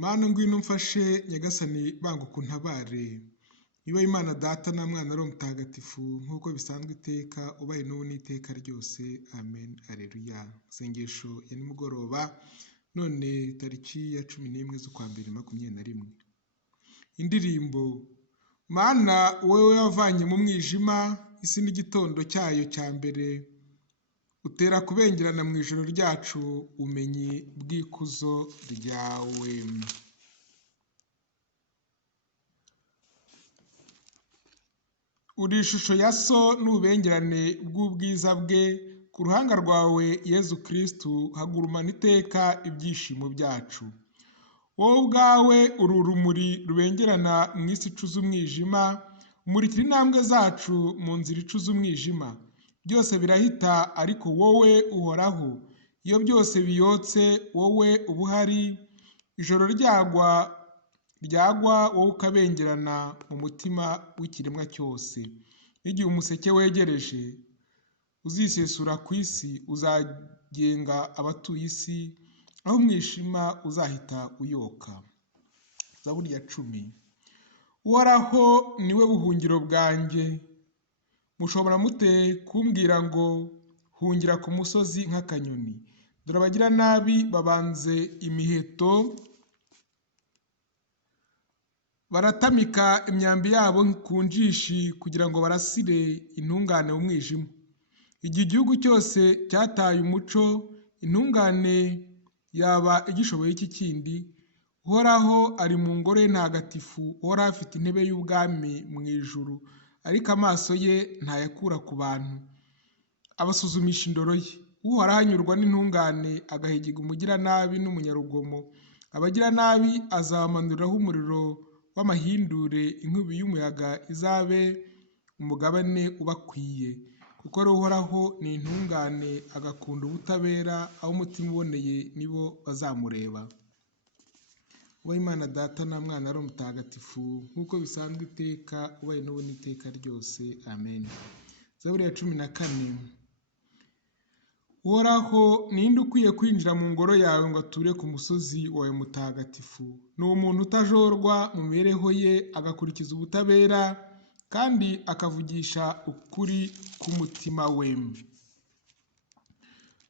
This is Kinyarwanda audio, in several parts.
Mana ngwino umfashe, Nyagasani banguka untabare. Niba Imana Data na Mwana ari Mutagatifu nk'uko bisanzwe iteka, ubaye n'ubu n'iteka ryose. Amen. Aleluya. Isengesho ya nimugoroba, none tariki ya 11 z'ukwa mbere 2021. Indirimbo: Mana wowe wavanye mu mwijima isi n'igitondo cyayo cya mbere, utera kubengerana mu ijoro ryacu umenyi bw'ikuzo ryawe. Uri ishusho ya so n'ububengerane bw'ubwiza bwe, ku ruhanga rwawe Yezu Kristu hagurumana iteka ibyishimo byacu. Wowe ubwawe uri urumuri rubengerana mu isi icuza umwijima, umurikira intambwe zacu mu nzira icuza umwijima. Byose birahita ariko wowe uhoraho, iyo byose biyotse wowe uba uhari. Ijoro ryagwa wowe ukabengerana mu mutima w'ikiremwa cyose. N'igihe umuseke wegereje uzisesura ku isi, uzagenga abatuye isi, aho umwijima uzahita uyoka. Zaburi ya 10. Uhoraho niwe buhungiro bwanjye, mushobora mute kumbwira ngo hungira ku musozi nk'akanyoni? Dore abagiranabi babanze imiheto, baratamika imyambi yabo ku njishi kugira ngo barasire intungane mu mwijima. Igihe igihugu cyose cyataye umuco, intungane yaba igishoboye iki kindi? Uhoraho ari mu ngoro ye ntagatifu, uhoraho afite intebe y'ubwami mu ijuru, ariko amaso ye ntayakura ku bantu, abasuzumisha indoro ye. Uhoraho anyurwa n'intungane, agahigiga umugiranabi n'umunyarugomo. Abagiranabi azabamanuriraho umuriro w'amahindure, inkubi y'umuyaga izabe umugabane ubakwiye. Kuko Uhoraho ni intungane, agakunda ubutabera, aho umutima uboneye nibo bazamureba. Ubaye Imana Data na Mwana ari Mutagatifu nk'uko bisanzwe iteka, ubaye n'ubu n'iteka ryose. Amen. Zaburi ya 14. Uhoraho ninde ukwiye kwinjira mu ngoro yawe ngo ature ku musozi wawe mutagatifu? Ni umuntu utajorwa mu mibereho ye, agakurikiza ubutabera kandi akavugisha ukuri k'umutima we.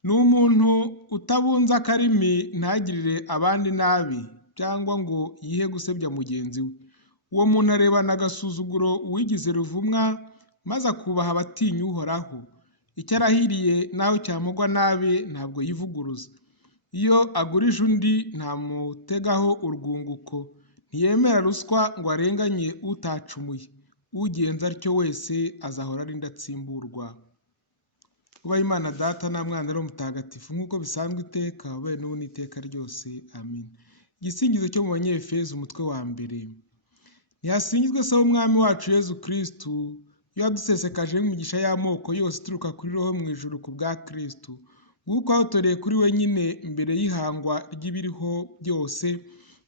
Ni umuntu utabunza akarimi ntagirire abandi nabi, cyangwa ngo yihe gusebya mugenzi we. Uwo muntu arebana agasuzuguro uwigize ruvumwa, maze akubaha abatinya Uhoraho. Icyo arahiriye naho cyamugwa nabi ntabwo yivuguruza. Iyo agurije undi ntamutegaho urwunguko, ntiyemera ruswa ngo arenganye utacumuye. Ugenza atyo wese azahora ari indatsimburwa. Ubaye Imana Data na Mwana ari Mutagatifu nk'uko bisanzwe iteka, ubaye n'ubu n'iteka ryose. Amen. Igisingizo cyo mu Banyefeso umutwe wa 2. Ntihasingizwe se w'umwami wacu Yezu Kristu, iyo yadusesekaje imigisha y'amoko yose ituruka kuri Roho mu ijuru ku bwa Kristu. Nguko ahotoreye kuri we nyine mbere y'ihangwa ry'ibiriho byose,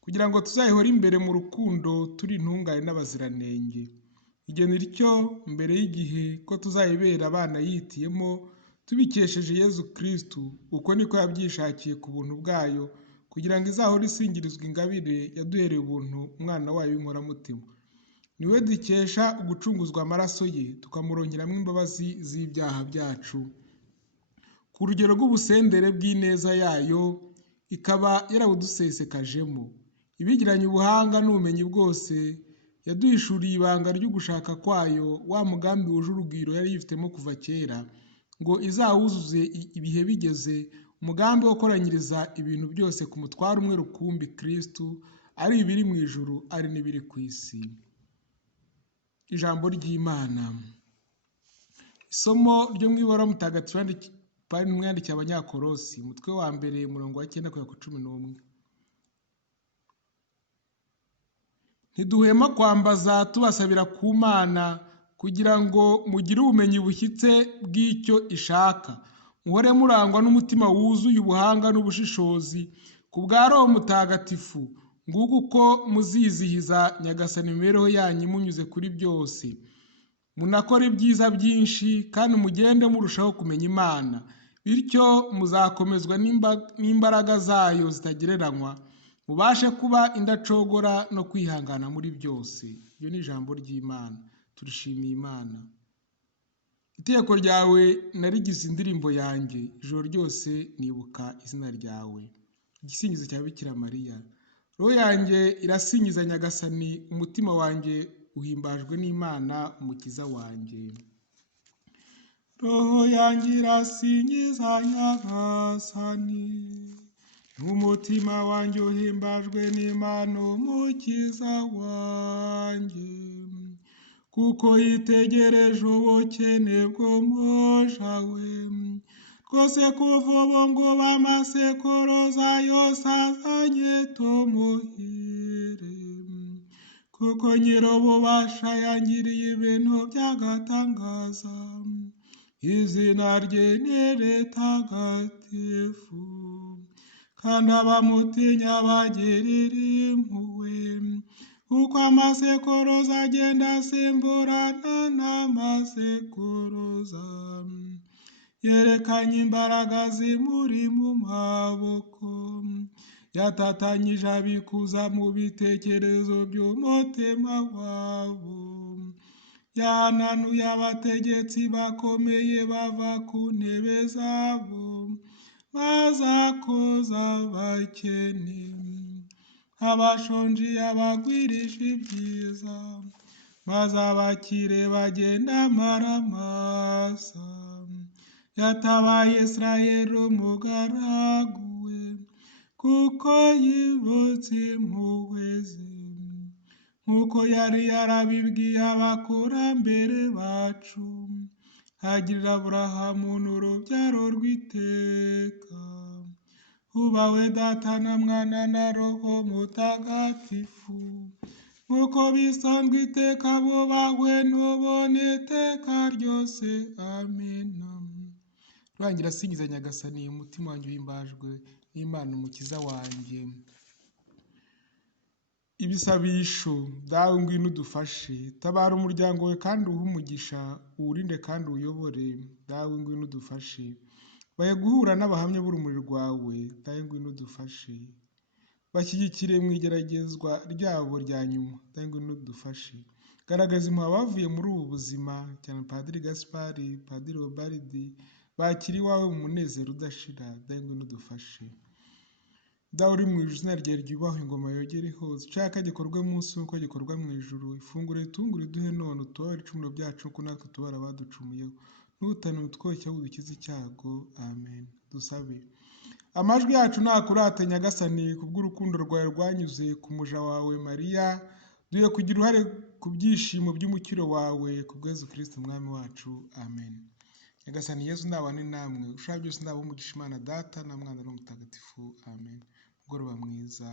kugira ngo tuzayihore imbere mu rukundo turi intungane n'abaziranenge. Igena rityo mbere y'igihe ko tuzayibera abana yihitiyemo, tubikesheje Yezu Kristu. Uko niko yabyishakiye ku buntu bwayo, kugira ngo izahore isingirizwa ingabire yaduhereye ubuntu umwana wayo w'inkoramutima. Niwe dukesha ugucunguzwa amaraso ye, tukamuronkeramo imbabazi z'ibyaha byacu, ku rugero rw'ubusendere bw'ineza yayo, ikaba yarabudusesekajemo. Ibigiranye ubuhanga n'ubumenyi bwose, yaduhishuriye ibanga ry'ugushaka kwayo, wa mugambi wuje urugwiro yari yifitemo kuva kera, ngo izawuzuze ibihe bigeze, umugambi wo koranyiriza ibintu byose ku mutwaro umwe rukumbi Kristu, ari ibiri mu ijuru ari n'ibiri ku isi. Ijambo ry'Imana. Isomo ryo mu Ibaruwa Mutagatifu yandikiye Abanyakolosi, umutwe wa 1 umurongo wa 9 kugera ku 11. Ntiduhema kwambaza tubasabira ku Mana, kugira ngo mugire ubumenyi bushyitse bw'icyo ishaka, muhore murangwa n'umutima wuzuye ubuhanga n'ubushishozi, ku bwa Roho Mutagatifu. Nguko uko muzizihiza Nyagasani imibereho yanyu munyuze kuri byose. Munakora ibyiza byinshi kandi mugende murushaho kumenya Imana, bityo muzakomezwa n'imbaraga zayo zitagereranywa, mubashe kuba indacogora no kwihangana muri byose. Iryo ni ijambo ry'Imana, turishimiye Imana. Itegeko ryawe narigize indirimbo yanjye, ijoro ryose nibuka izina ryawe. Igisingizo cya Bikira Mariya. Roho yanjye irasingiza Nyagasani, umutima wanjye uhimbajwe n'Imana umukiza wanjye. Roho yanjye irasingiza Nyagasani, umutima wanjye uhimbajwe n'Imana umukiza wanjye. Kuko yitegereje ubukene bw'umuja we, rwose kuva ubu ngubu amasekuruza yose azanye tumuhire. Kuko nyir'ububasha yangiriye ibintu by'agatangaza, izina rye ni ritagatifu, kandi abamutinya bagirira impuhwe. Uko amasekuruza agenda asimburana n'amasekuruza, yerekanye imbaraga zimuri mu maboko, yatatanyije abikuza mu bitekerezo by'umutima wabo, yahananuye abategetsi bakomeye bava ku ntebe zabo, maze akoza abakene, abashonji abagwirije ibyiza, maze abakire bagenda amaramasa. Yatabaye Israheli umugaragu we, kuko yibutse impuhwe ze, nk'uko yari yarabibwiye abakurambere bacu, agirira Aburahamu n'urubyaro rw'iteka. Ubawe Data na Mwana na Roho Mutagatifu, nk'uko bisanzwe iteka bubahwe n'ubone iteka ryose. Amina. Rurangira asingiza Nyagasani, umutima wanjye uhimbajwe n'Imana umukiza wanjye. Ibisabisho. Dawe ngwino udufashe, tabara umuryango we kandi uwuhe umugisha, uwurinde kandi uwuyobore. Dawe ngwino udufashe, baye guhura n'abahamya b'urumuri rwawe. Dawe ngwino udufashe, bashyigikire mu igeragezwa ryabo rya nyuma. Dawe ngwino udufashe, garagaza impuhwe abavuye muri ubu buzima, cyane Padiri Gaspari, Padiri Obaridi, bakiri iwawe mu munezero udashira. Dawe ngwino udufashe. Dawe uri mu ijuru, izina ryawe ryubahwe, ingoma yogere hose, ushaka gikorwe munsi nk'uko gikorwa mu ijuru. Ifunguro ritungure duhe none, utubabarire ibicumuro byacu nk'uko natwe tubara abaducumuyeho, ntutane utwoshye ahubwo udukize icyago. Amen. Dusabe. Amajwi yacu nakurate Nyagasani, kubw'urukundo rwawe rwanyuze ku muja wawe Mariya, duhe kugira uruhare ku byishimo by'umukiro wawe, ku bwa Yezu Kristo umwami wacu. Amen. Nyagasani Yezu nabane namwe, ushaka byose ndabaha umugisha Imana Data na Mwana na Roho Mutagatifu. Amen. Mugoroba mwiza.